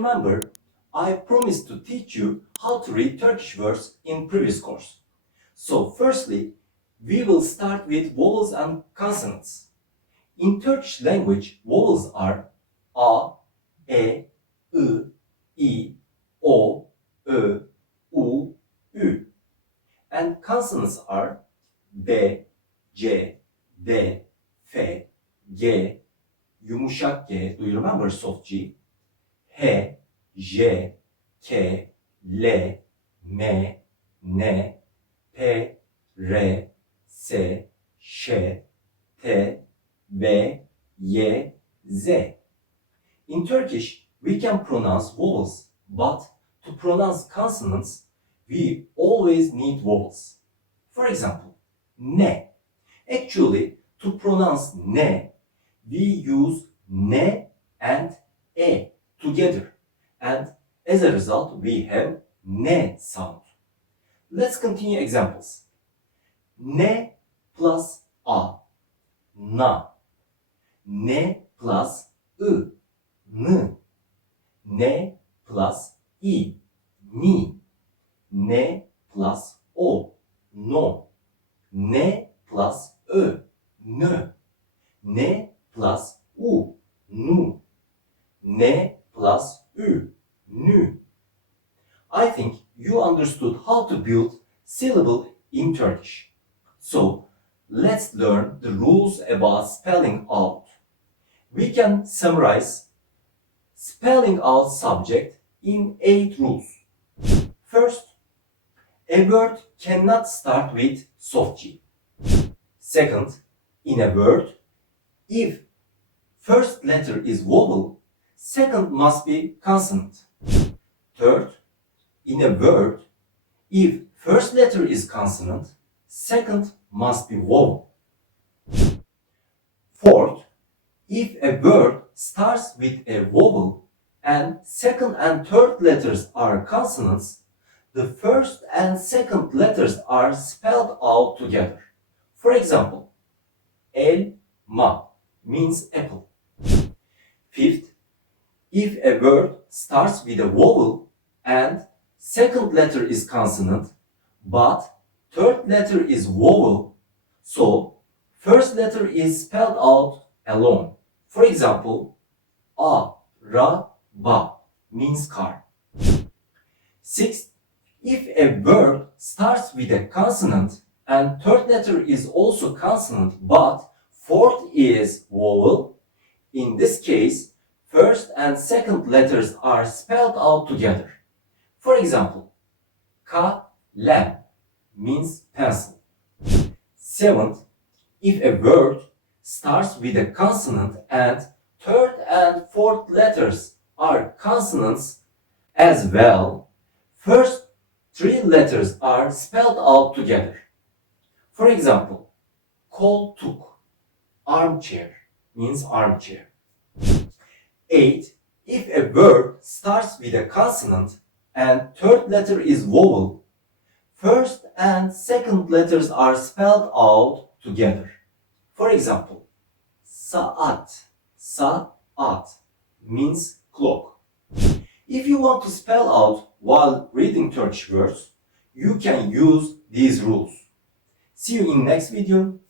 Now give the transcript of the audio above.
remember, I promised to teach you how to read Turkish words in previous course. So firstly, we will start with vowels and consonants. In Turkish language, vowels are A, E, I, O, Ö, U, Ü. And consonants are B, C, D, F, G, yumuşak G, do you remember soft G? H, J, K, L, M, N, P, R, S, Ş, T, V, Y, Z. In Turkish, we can pronounce vowels, but to pronounce consonants, we always need vowels. For example, ne. Actually, to pronounce ne, we use ne and e together, and as a result, we have ne sound. Let's continue examples. Ne plus a, na. Ne plus ı, n. Ne plus i, ni. Ne plus o, no. Ne plus ö, nö. Ne plus u, nu. Ne plus ü, nü. I think you understood how to build syllable in Turkish. So, let's learn the rules about spelling out. We can summarize spelling out subject in 8 rules. First, a word cannot start with soft G. Second, in a word, if first letter is vowel, second must be consonant. Third, in a word, if first letter is consonant, second must be vowel. Fourth, if a word starts with a vowel and second and third letters are consonants, the first and second letters are spelled out together. For example, elma means apple. Fifth, if a word starts with a vowel and second letter is consonant, but third letter is vowel, so first letter is spelled out alone. For example, araba means car. Sixth, if a word starts with a consonant and third letter is also consonant, but fourth is vowel, in this case, first and second letters are spelled out together. For example, kalem means pencil. Seventh, if a word starts with a consonant and third and fourth letters are consonants as well, first 3 letters are spelled out together. For example, koltuk, armchair means armchair. 8. If a word starts with a consonant and third letter is vowel, first and second letters are spelled out together. For example, saat, saat means clock. If you want to spell out while reading Turkish words, you can use these rules. See you in next video.